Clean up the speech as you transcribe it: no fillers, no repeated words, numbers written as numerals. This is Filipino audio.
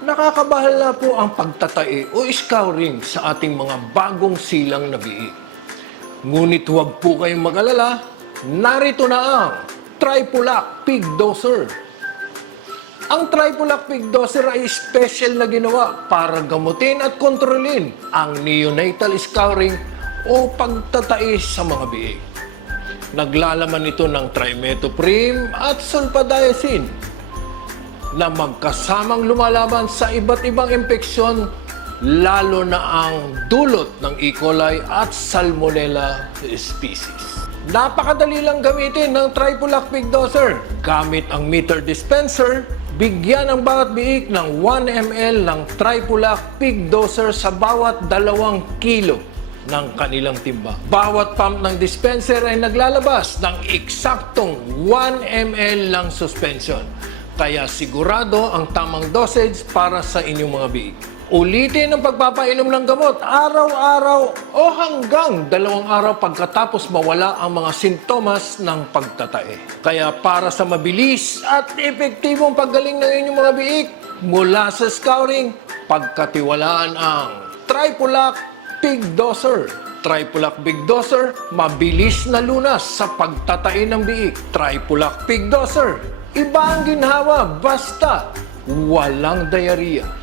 Nakakabahala po ang pagtatae o scouring sa ating mga bagong silang na biik. Ngunit huwag po kayong mag-alala, narito na ang Tripulac Pig Doser. Ang Tripulac Pig Doser ay special na ginawa para gamutin at kontrolin ang neonatal scouring o pagtatae sa mga biik. Naglalaman ito ng trimethoprim at sulfadiazine na magkasamang lumalaban sa iba't ibang impeksyon, lalo na ang dulot ng E. coli at Salmonella species. Napakadali lang gamitin ng Tripulac Pig Doser. Gamit ang meter dispenser, bigyan ang bawat biik ng 1 ml ng Tripulac Pig Doser sa bawat 2 kilo ng kanilang timba. Bawat pump ng dispenser ay naglalabas ng eksaktong 1 ml ng suspension. Kaya sigurado ang tamang dosage para sa inyong mga biik. Ulitin ang pagpapainom ng gamot araw-araw o hanggang 2 araw pagkatapos mawala ang mga sintomas ng pagtatae. Kaya para sa mabilis at epektibong paggaling ng inyong mga biik mula sa scouring, pagkatiwalaan ang Tripulac Pig Doser. Tripulac Pig Doser, mabilis na lunas sa pagtatae ng biik. Tripulac Pig Doser, iba ang ginhawa basta walang diarrhea.